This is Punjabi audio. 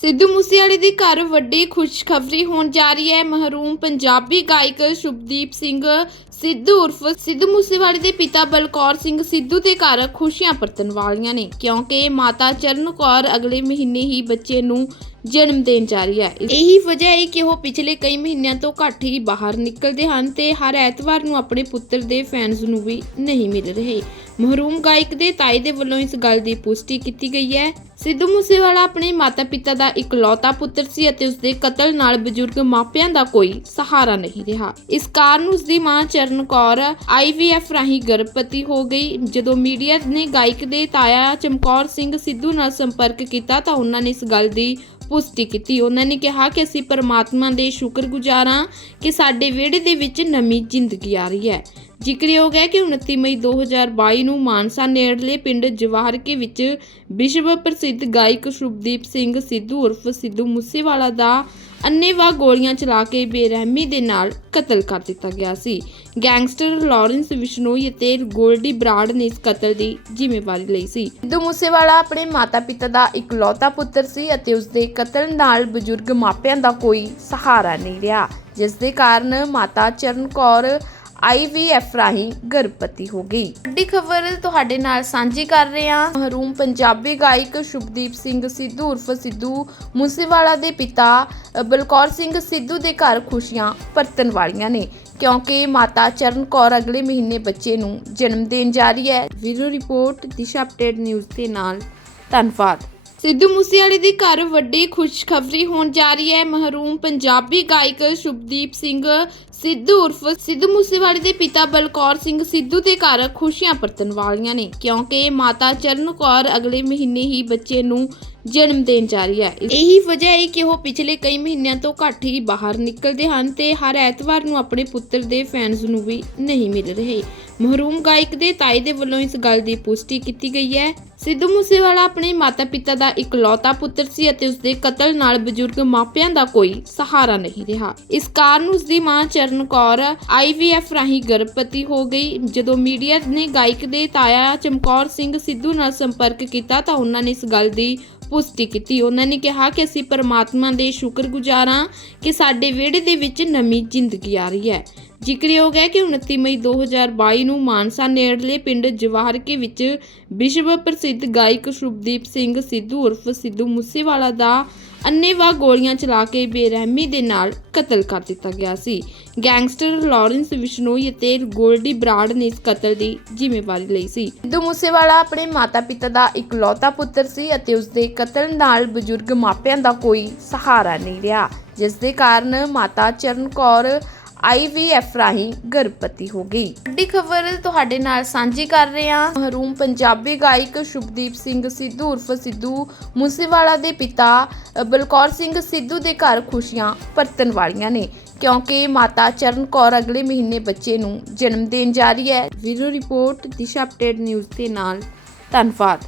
ਸਿੱਧੂ ਮੂਸੇਵਾਲੇ ਦੀ ਘਰ ਵੱਡੀ ਖੁਸ਼ਖਬਰੀ ਹੋਣ ਜਾ ਰਹੀ ਹੈ। ਮਹਿਰੂਮ ਪੰਜਾਬੀ ਗਾਇਕ ਸ਼ੁਭਦੀਪ ਸਿੰਘ ਸਿੱਧੂ ਉਰਫ ਸਿੱਧੂ ਮੂਸੇਵਾਲੇ ਦੇ ਪਿਤਾ ਬਲਕੌਰ ਸਿੰਘ ਸਿੱਧੂ ਦੇ ਘਰ ਖੁਸ਼ੀਆਂ ਪਰਤਣ ਵਾਲੀਆਂ ਨੇ, ਕਿਉਂਕਿ ਮਾਤਾ ਚਰਨ ਕੌਰ ਅਗਲੇ ਮਹੀਨੇ ਹੀ ਬੱਚੇ ਨੂੰ ਜਨਮ ਦੇਣ ਜਾ ਰਹੀ ਹੈ। ਇਹੀ ਵਜ੍ਹਾ ਹੈ ਕਿ ਉਹ ਪਿਛਲੇ ਕਈ ਮਹੀਨਿਆਂ ਤੋਂ ਘੱਟ ਹੀ ਬਾਹਰ ਨਿਕਲਦੇ ਹਨ ਤੇ ਹਰ ਐਤਵਾਰ ਨੂੰ ਆਪਣੇ ਪੁੱਤਰ ਦੇ ਫੈਨਸ ਨੂੰ ਵੀ ਨਹੀਂ ਮਿਲ ਰਹੇ। ਮਹਿਰੂਮ ਗਾਇਕ ਦੇ ਤਾਏ ਦੇ ਵੱਲੋਂ ਇਸ ਗੱਲ ਦੀ ਪੁਸ਼ਟੀ ਕੀਤੀ ਗਈ ਹੈ। ਸਿੱਧੂ ਮੂਸੇਵਾਲਾ ਆਪਣੇ ਮਾਤਾ-ਪਿਤਾ ਦਾ ਇਕਲੌਤਾ ਪੁੱਤਰ ਸੀ ਅਤੇ ਉਸਦੇ ਕਤਲ ਨਾਲ ਬਜ਼ੁਰਗ ਮਾਪਿਆਂ ਦਾ ਕੋਈ ਸਹਾਰਾ ਨਹੀਂ ਰਿਹਾ। ਇਸ ਕਾਰਨ ਉਸਦੀ ਮਾਂ ਚਰਨ ਕੌਰ ਆਈਵੀਐਫ ਰਾਹੀਂ ਗਰਭਵਤੀ ਹੋ ਗਈ। ਜਦੋਂ ਮੀਡੀਆ ਨੇ ਗਾਇਕ ਦੇ ਤਾਇਆ ਚਮਕੌਰ ਸਿੰਘ ਸਿੱਧੂ ਨਾਲ ਸੰਪਰਕ ਕੀਤਾ ਤਾਂ ਉਹਨਾਂ ਨੇ ਇਸ ਗੱਲ ਦੀ ਪੁਸ਼ਟੀ ਕੀਤੀ। ਉਹਨਾਂ ਨੇ ਕਿਹਾ ਕਿ ਅਸੀਂ ਪਰਮਾਤਮਾ ਦੇ ਸ਼ੁਕਰਗੁਜ਼ਾਰ ਹਾਂ ਕਿ ਸਾਡੇ ਵਿਹੜੇ ਦੇ ਵਿੱਚ ਨਵੀਂ ਜ਼ਿੰਦਗੀ ਆ ਰਹੀ ਹੈ। ਜ਼ਿਕਰਯੋਗ ਹੈ ਕਿ 29 ਮਈ 2022 ਨੂੰ ਮਾਨਸਾ ਨੇੜਲੇ ਪਿੰਡ ਜਵਾਹਰਕੇ ਵਿੱਚ ਵਿਸ਼ਵ ਪ੍ਰਸਿੱਧ ਗਾਇਕ ਸ਼ੁਭਦੀਪ ਸਿੰਘ ਸਿੱਧੂ ਉਰਫ ਸਿੱਧੂ ਮੂਸੇਵਾਲਾ ਦਾ ਅੰਨ੍ਹੇਵਾਹ ਗੋਲੀਆਂ ਚਲਾ ਕੇ ਬੇਰਹਿਮੀ ਦੇ ਨਾਲ ਕਤਲ ਕਰ ਦਿੱਤਾ ਗਿਆ ਸੀ। ਗੈਂਗਸਟਰ ਲਾਰੈਂਸ ਵਿਸ਼ਨੋਈ ਅਤੇ ਗੋਲਡੀ ਬਰਾਡ ਨੇ ਇਸ ਕਤਲ ਦੀ ਜ਼ਿੰਮੇਵਾਰੀ ਲਈ ਸੀ। ਸਿੱਧੂ ਮੂਸੇਵਾਲਾ ਆਪਣੇ ਮਾਤਾ-ਪਿਤਾ ਦਾ ਇਕਲੌਤਾ ਪੁੱਤਰ ਸੀ ਅਤੇ ਉਸਦੇ ਕਤਲ ਨਾਲ ਬਜ਼ੁਰਗ ਮਾਪਿਆਂ ਦਾ ਕੋਈ ਸਹਾਰਾ ਨਹੀਂ ਰਿਹਾ ਜਿਸ ਦੇ ਕਾਰਨ ਮਾਤਾ ਚਰਨ ਕੌਰ ਆਈਵੀਐਫ ਰਾਹੀਂ ਗਰਭਵਤੀ ਹੋ ਗਈ। ਵੱਡੀ ਖਬਰ ਤੁਹਾਡੇ ਨਾਲ ਸਾਂਝੀ ਕਰ ਰਹੇ ਹਾਂ। ਮਹਰੂਮ ਪੰਜਾਬੀ ਗਾਇਕ ਸ਼ੁਭਦੀਪ ਸਿੰਘ ਸਿੱਧੂ ਉਰਫ ਸਿੱਧੂ ਮੂਸੇਵਾਲਾ ਦੇ ਪਿਤਾ ਬਲਕੌਰ ਸਿੰਘ ਸਿੱਧੂ ਦੇ ਘਰ ਖੁਸ਼ੀਆਂ ਪਰਤਣ ਵਾਲੀਆਂ ਨੇ ਕਿਉਂਕਿ ਮਾਤਾ ਚਰਨ ਕੌਰ ਅਗਲੇ ਮਹੀਨੇ ਬੱਚੇ ਨੂੰ ਜਨਮ ਦੇਣ ਜਾ ਰਹੀ ਹੈ। Video report Disha update news ਦੇ ਨਾਲ। ਧੰਨਵਾਦ। ਸਿੱਧੂ ਮੂਸੇਵਾਲੇ ਦੀ ਘਰ ਵੱਡੀ ਖੁਸ਼ਖਬਰੀ ਹੋਣ ਜਾ ਰਹੀ ਹੈ। ਮਹਿਰੂਮ ਪੰਜਾਬੀ ਗਾਇਕ ਸ਼ੁਭਦੀਪ ਸਿੰਘ ਸਿੱਧੂ ਉਰਫ ਸਿੱਧੂ ਮੂਸੇਵਾਲੇ ਦੇ ਪਿਤਾ ਬਲਕੌਰ ਸਿੰਘ ਸਿੱਧੂ ਦੇ ਘਰ ਖੁਸ਼ੀਆਂ ਪਰਤਣ ਵਾਲੀਆਂ ਨੇ, ਕਿਉਂਕਿ ਮਾਤਾ ਚਰਨ ਕੌਰ ਅਗਲੇ ਮਹੀਨੇ ਹੀ ਬੱਚੇ ਨੂੰ ਜਨਮ ਦੇਣ ਜਾ ਰਹੀ ਹੈ। ਇਹੀ ਵਜ੍ਹਾ ਹੈ ਕਿ ਉਹ ਪਿਛਲੇ ਕਈ ਮਹੀਨਿਆਂ ਤੋਂ ਘੱਟ ਹੀ ਬਾਹਰ ਨਿਕਲਦੇ ਹਨ ਤੇ ਹਰ ਐਤਵਾਰ ਨੂੰ ਆਪਣੇ ਪੁੱਤਰ ਦੇ ਫੈਨਸ ਨੂੰ ਵੀ ਨਹੀਂ ਮਿਲ ਰਹੇ। ਮਹਿਰੂਮ ਗਾਇਕ ਦੇ ਤਾਏ ਦੇ ਵੱਲੋਂ ਇਸ ਗੱਲ ਦੀ ਪੁਸ਼ਟੀ ਕੀਤੀ ਗਈ ਹੈ। ਸਿੱਧੂ ਮੂਸੇਵਾਲਾ ਆਪਣੇ ਮਾਤਾ-ਪਿਤਾ ਦਾ ਇਕਲੌਤਾ ਪੁੱਤਰ ਸੀ ਅਤੇ ਉਸਦੇ ਕਤਲ ਨਾਲ ਬਜ਼ੁਰਗ ਮਾਪਿਆਂ ਦਾ ਕੋਈ ਸਹਾਰਾ ਨਹੀਂ ਰਿਹਾ। ਇਸ ਕਾਰਨ ਉਸਦੀ ਮਾਂ ਚਰਨ ਕੌਰ ਆਈਵੀਐਫ ਰਾਹੀਂ ਗਰਭਵਤੀ ਹੋ ਗਈ। ਜਦੋਂ ਮੀਡੀਆ ਨੇ ਗਾਇਕ ਦੇ ਤਾਇਆ ਚਮਕੌਰ ਸਿੰਘ ਸਿੱਧੂ ਨਾਲ ਸੰਪਰਕ ਕੀਤਾ ਤਾਂ ਉਹਨਾਂ ਨੇ ਇਸ ਗੱਲ ਦੀ ਪੁਸ਼ਟੀ ਕੀਤੀ। ਉਹਨਾਂ ਨੇ ਕਿਹਾ ਕਿ ਅਸੀਂ ਪਰਮਾਤਮਾ ਦੇ ਸ਼ੁਕਰਗੁਜ਼ਾਰ ਹਾਂ ਕਿ ਸਾਡੇ ਵਿਹੜੇ ਦੇ ਵਿੱਚ ਨਵੀਂ ਜ਼ਿੰਦਗੀ ਆ ਰਹੀ ਹੈ। ਜ਼ਿਕਰਯੋਗ ਹੈ ਕਿ 29 ਮਈ 2022 ਨੂੰ ਮਾਨਸਾ ਨੇੜਲੇ ਪਿੰਡ ਜਵਾਹਰਕੇ ਵਿੱਚ ਵਿਸ਼ਵ ਪ੍ਰਸਿੱਧ ਗਾਇਕ ਸ਼ੁਭਦੀਪ ਸਿੰਘ ਸਿੱਧੂ ਉਰਫ ਸਿੱਧੂ ਮੂਸੇਵਾਲਾ ਦਾ ਅੰਨ੍ਹੇਵਾਹ ਗੋਲੀਆਂ ਚਲਾ ਕੇ ਬੇਰਹਿਮੀ ਦੇ ਨਾਲ ਕਤਲ ਕਰ ਦਿੱਤਾ ਗਿਆ ਸੀ। ਗੈਂਗਸਟਰ ਲਾਰੈਂਸ ਵਿਸ਼ਨੋਈ ਅਤੇ ਗੋਲਡੀ ਬਰਾਡ ਨੇ ਇਸ ਕਤਲ ਦੀ ਜ਼ਿੰਮੇਵਾਰੀ ਲਈ ਸੀ। ਸਿੱਧੂ ਮੂਸੇਵਾਲਾ ਆਪਣੇ ਮਾਤਾ-ਪਿਤਾ ਦਾ ਇਕਲੌਤਾ ਪੁੱਤਰ ਸੀ ਅਤੇ ਉਸਦੇ ਕਤਲ ਨਾਲ ਬਜ਼ੁਰਗ ਮਾਪਿਆਂ ਦਾ ਕੋਈ ਸਹਾਰਾ ਨਹੀਂ ਰਿਹਾ ਜਿਸ ਦੇ ਕਾਰਨ ਮਾਤਾ ਚਰਨ ਕੌਰ ਆਈਵੀਐਫ ਰਾਹੀਂ ਗਰਭਵਤੀ ਹੋ ਗਈ। ਵੱਡੀ ਖਬਰ ਤੁਹਾਡੇ ਨਾਲ ਸਾਂਝੀ ਕਰ ਰਹੇ ਹਾਂ। ਮਹਿਰੂਮ ਪੰਜਾਬੀ ਗਾਇਕ ਸ਼ੁਭਦੀਪ ਸਿੰਘ ਸਿੱਧੂ ਉਰਫ ਸਿੱਧੂ ਮੂਸੇਵਾਲਾ ਦੇ ਪਿਤਾ ਬਲਕੌਰ ਸਿੰਘ ਸਿੱਧੂ ਦੇ ਘਰ ਖੁਸ਼ੀਆਂ ਪਰਤਣ ਵਾਲੀਆਂ ਨੇ ਕਿਉਂਕਿ ਮਾਤਾ ਚਰਨ ਕੌਰ ਅਗਲੇ ਮਹੀਨੇ ਬੱਚੇ ਨੂੰ ਜਨਮ ਦੇਣ ਜਾ ਰਹੀ ਹੈ। Video report Disha update news ਦੇ ਨਾਲ। ਧੰਨਵਾਦ।